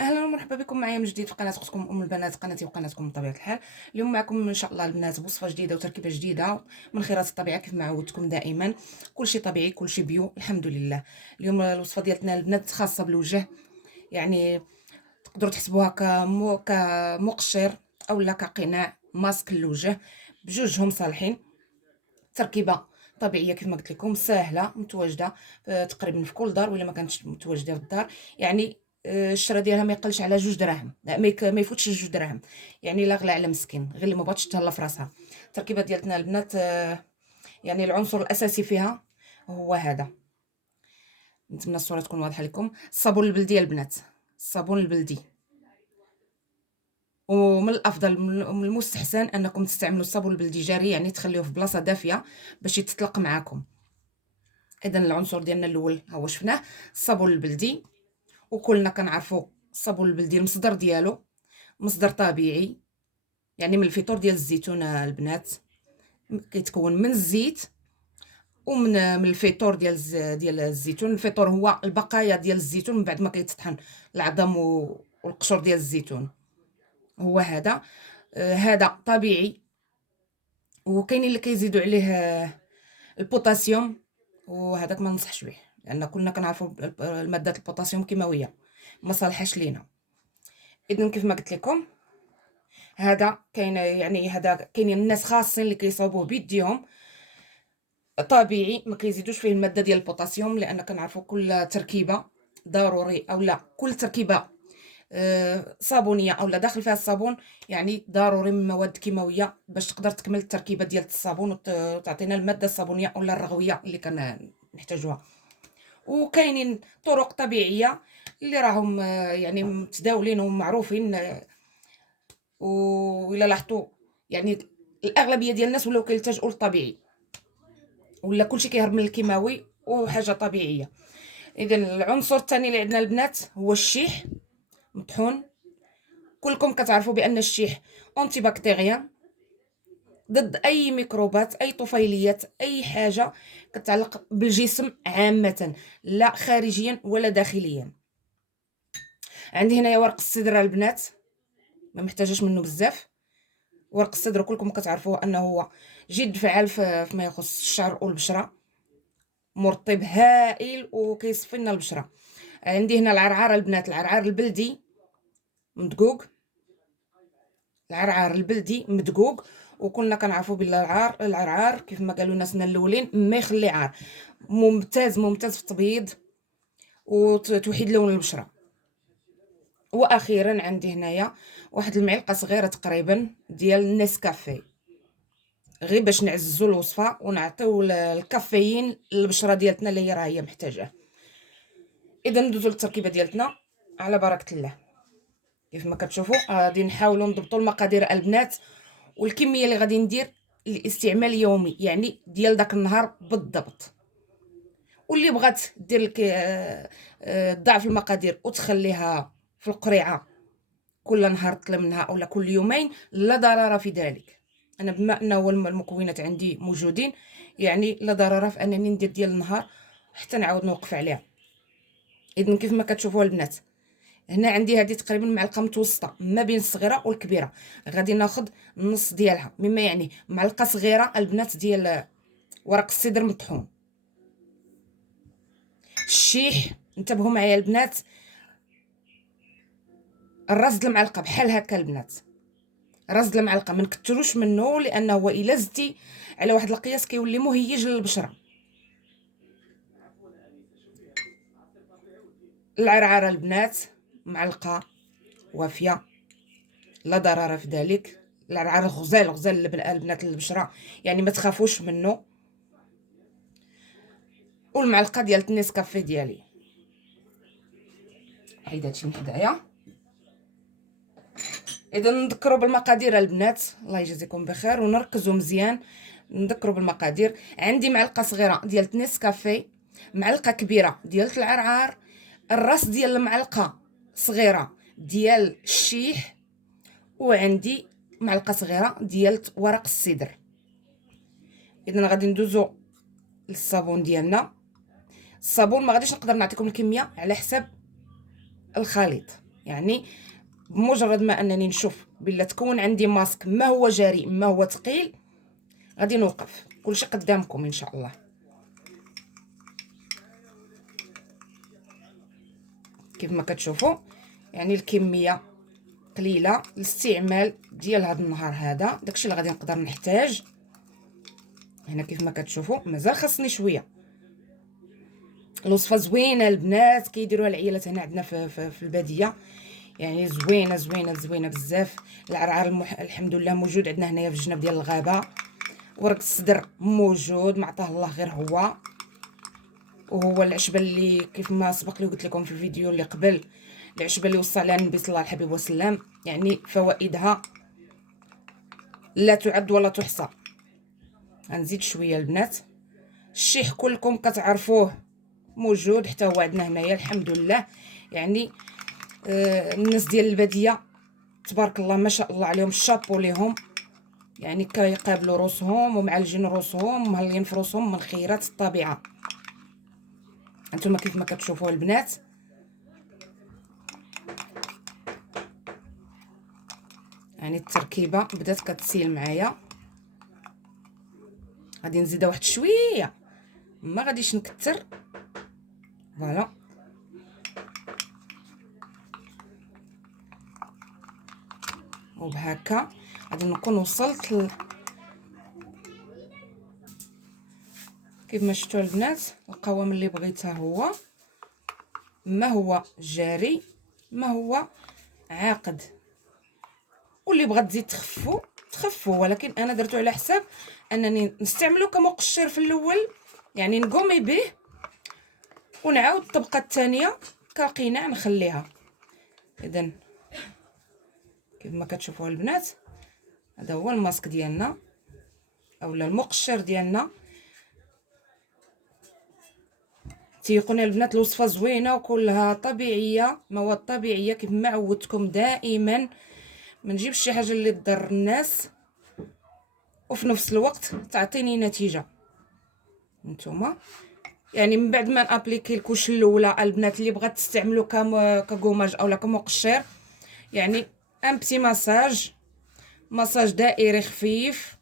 اهلا ومرحبا بكم معايا من جديد في قناه اختكم ام البنات، قناتي وقناتكم بطبيعه الحال. اليوم معكم ان شاء الله البنات بوصفه جديده وتركيبه جديده من خيرات الطبيعه كيف ما عودتكم دائما. كل شيء طبيعي، كل شيء بيو، الحمد لله. اليوم الوصفه ديالتنا البنات خاصه بالوجه، يعني تقدروا تحسبوها كمقشر او لا كقناع ماسك للوجه، بجوجهم صالحين. تركيبه طبيعيه كيف ما قلت لكم، سهله متواجده تقريبا في كل دار، ولا ما كانتش متواجده في الدار يعني. الشرا ديالها ما يقلش على 2 دراهم، لا ما يفوتش 2 دراهم، يعني لا غلا على مسكين غير اللي ما بغاتش تهلا في راسها. التركيبه ديالتنا البنات، يعني العنصر الاساسي فيها هو هذا. نتمنى الصوره تكون واضحه لكم. الصابون البلدي البنات، الصابون البلدي. ومن الافضل من المستحسن انكم تستعملوا الصابون البلدي جاري، يعني تخليوه في بلاصه دافيه باش يتطلق معاكم. اذا العنصر ديالنا الاول هو شفناه، الصابون البلدي. وكلنا كنعرفوا الصابون البلدي المصدر ديالو مصدر طبيعي، يعني من الفطور ديال الزيتون البنات. كيتكون من الزيت ومن الفطور ديال الزيتون. الفطور هو البقايا ديال الزيتون من بعد ما كيتطحن العظم والقشور ديال الزيتون، هو هذا. هذا طبيعي. وكاينين اللي كيزيدوا عليه البوتاسيوم، وهذاك ما ننصحش به، لان كلنا كنعرفوا الماده البوتاسيوم كيماويه ما صالحاش لينا. اذا كيف ما قلت لكم، هذا كاين، يعني هذا كاينين الناس خاصين اللي كيصاوبوه بيديهم طبيعي، ما كيزيدوش فيه الماده ديال البوتاسيوم، لان كنعرفوا كل تركيبه ضروري او لا، كل تركيبه صابونيه او لا داخل فيها الصابون، يعني ضروري من مواد كيماويه باش تقدر تكمل التركيبه ديال الصابون وتعطينا الماده الصابونيه او الرغويه اللي كنحتاجوها. وكاينين طرق طبيعيه اللي راهم يعني متداولين ومعروفين. وإلا لاحظتوا يعني الأغلبية ديال الناس ولاو كيلتجؤوا للطبيعي، ولا كلشي كيهرب من الكيماوي وحاجة طبيعية. إذا العنصر الثاني اللي عندنا البنات هو الشيح مطحون. كلكم كتعرفوا بأن الشيح أنتي بكتيريان، ضد أي ميكروبات، أي طفيليات، أي حاجة كتعلق بالجسم عامة، لا خارجيا ولا داخليا. عندي هنايا ورق السدرة البنات، ما محتاجاش منه بزاف. ورق السدر كلكم كتعرفوه انه هو جد فعال فيما يخص الشعر والبشره، مرطب هائل وكيصفي لنا البشره. عندي هنا العرعار البنات، العرعار البلدي مدقوق، العرعار البلدي مدقوق. وكلنا كنعرفوا بلا العرعار كيف ما قالوا الناس الاولين ما يخلي عار، ممتاز ممتاز في التبييض وتوحيد لون البشره. واخيرا عندي هنايا واحد المعلقه صغيره تقريبا ديال النسكافيه، غير باش نعززوا الوصفه ونعطيو الكافيين للبشره ديالتنا اللي هي محتاجاه. اذا ندوزو للتركيبه ديالتنا على بركه الله. كيف ما كتشوفوا غادي نحاولوا نضبطوا المقادير البنات، والكميه اللي غادي ندير الاستعمال يومي، يعني ديال داك النهار بالضبط. واللي بغات دير لك ضعف المقادير وتخليها في القريعه كل نهار طلب منها اولا كل يومين، لا ضرر في ذلك. انا بما انه المكونات عندي موجودين، يعني لا ضرر في انني ندير ديال النهار حتى نعاود نوقف عليها. اذا كيف ما كتشوفوا البنات، هنا عندي هذه تقريبا معلقه متوسطه ما بين الصغيره والكبيره، غادي ناخذ النص ديالها، مما يعني معلقه صغيره البنات ديال ورق السدر مطحون. الشيح انتبهوا معايا البنات، الراس د المعلقه بحال هكا البنات، راس د المعلقه ما نكثروش منه، لانه هو الا زدتي على واحد القياس كيولي مهيج للبشره. العرعره البنات معلقه وافيه، لا ضرر في ذلك. العرعر غزال غزال البنات للبشره، يعني ما تخافوش منه. والمعلقه ديال النسكافيه ديالي، حيد هادشي من حدايا. اذا نذكروا بالمقادير البنات، الله يجزيكم بخير، ونركزوا مزيان. نذكروا بالمقادير، عندي معلقه صغيره ديال النسكافيه، معلقه كبيره ديال العرعار، الراس ديال المعلقه صغيره ديال الشيح، وعندي معلقه صغيره ديال ورق السدر. اذا غادي ندوزو للصابون ديالنا. الصابون ما غاديش نقدر نعطيكم الكميه على حساب الخليط، يعني بمجرد ما انني نشوف بلا تكون عندي ماسك ما هو جاري ما هو ثقيل غادي نوقف. كلشي قدامكم ان شاء الله. كيف ما كتشوفوا يعني الكميه قليله الاستعمال ديال هذا النهار هذا. داكشي اللي غادي نقدر نحتاج هنا. كيف ما كتشوفوا مازال خاصني شويه. الوصفه زوينه البنات كيديروها العيالات هنا عندنا في الباديه، يعني زوينه زوينه زوينه بزاف. العرعر الحمد لله موجود عندنا هنايا في الجناب ديال الغابه. ورق الصدر موجود ما عطاه الله غير هو. وهو العشبه اللي كيف ما سبق لي قلت لكم في الفيديو اللي قبل، العشبه اللي وصى عليها النبي صلى الله عليه وسلم، يعني فوائدها لا تعد ولا تحصى. غنزيد شويه البنات. الشيح كلكم كتعرفوه موجود حتى هو عندنا هنايا الحمد لله. يعني الناس ديال الباديه تبارك الله ما شاء الله عليهم، الشابو ليهم، يعني كيقابلوا روسهم ومعالجين روسهم ومهلين في روسهم من خيرات الطبيعه. انتما كيف ما كتشوفوا البنات يعني التركيبه بدات كتسيل معايا. غادي نزيدها واحد شويه ما غاديش نكتر. فوالا وبهكا غادي نكون وصلت كيف ما شفتوا البنات القوام اللي بغيتها هو ما هو جاري ما هو عاقد. واللي بغات تزيد تخفوا، ولكن انا درتو على حساب انني نستعملو كمقشر في الاول، يعني نقومي به ونعاود الطبقه الثانيه كقناع نخليها. اذا كيف ما كتشوفوا البنات هذا هو الماسك ديالنا اولا المقشر ديالنا. تيقولنا البنات الوصفه زوينه وكلها طبيعيه، مواد طبيعيه كيف ما عودتكم دائما. ما نجيبش شي حاجه اللي تضر الناس وفي نفس الوقت تعطيني نتيجه. نتوما يعني من بعد ما نابليكي الكوش الاولى البنات اللي بغات تستعملو كغوماج اولا كمقشر، يعني ان بتي مساج دائري خفيف.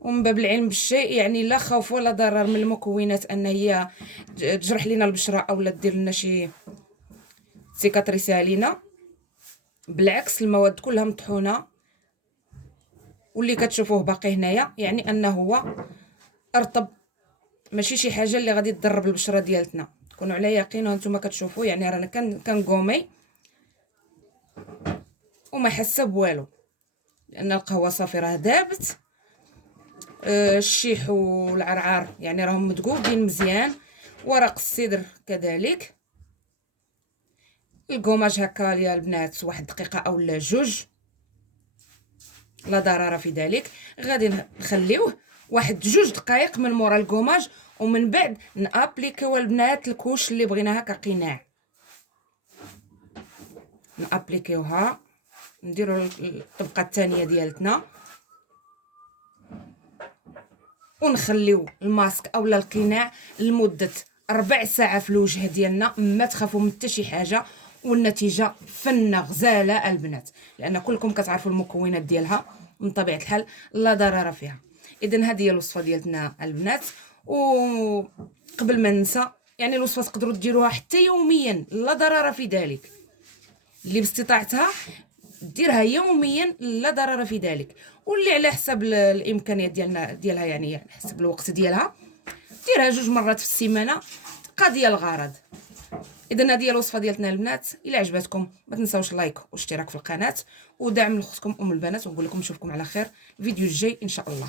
ومن باب العلم بالشيء يعني لا خوف ولا ضرر من المكونات ان هي تجرح لنا البشره اولا دير لنا شي سيكاتريسي علينا. بالعكس المواد كلها مطحونه، واللي كتشوفوه باقي هنايا يعني انه هو ارطب، ماشي شي حاجه اللي غادي تضر بالبشره ديالتنا. كونوا على يقين. وانتم كتشوفوا يعني رانا كنقومي وما حاسه بوالو لان القهوه صافي راه دابت. الشيح والعرعار يعني راهم مدقوقين مزيان، ورق الصدر كذلك. الكوماج هكا يا البنات واحد دقيقه اولا جوج لا ضرر في ذلك. غادي نخليوه واحد جوج دقائق من مورا الكوماج، ومن بعد نابليكيو البنات الكوش اللي بغيناها كقناع. نابليكيوها نديروا الطبقه الثانيه ديالتنا ونخليو الماسك اولا القناع لمده 4 ساعات في الوجه ديالنا. ما تخافوا من حتى شي حاجه، والنتيجه فنه غزاله البنات، لان كلكم كتعرفوا المكونات ديالها من طبيعه الحال لا ضرر فيها. اذا هذه هي الوصفه ديالتنا البنات. وقبل ما ننسى يعني الوصفه تقدروا ديروها حتى يوميا لا ضرر في ذلك. اللي باستطاعتها ديرها يوميا لا ضرر في ذلك، واللي على حسب الامكانيات ديالها يعني على حسب الوقت ديالها ديرها 2 مرات في السيمانه قضيه الغرض. اذا هذه هي الوصفه ديالتنا البنات. الا عجبتكم ما تنساوش لايك واشتراك في القناه ودعم لاختكم ام البنات، ونقول لكم نشوفكم على خير الفيديو الجاي ان شاء الله.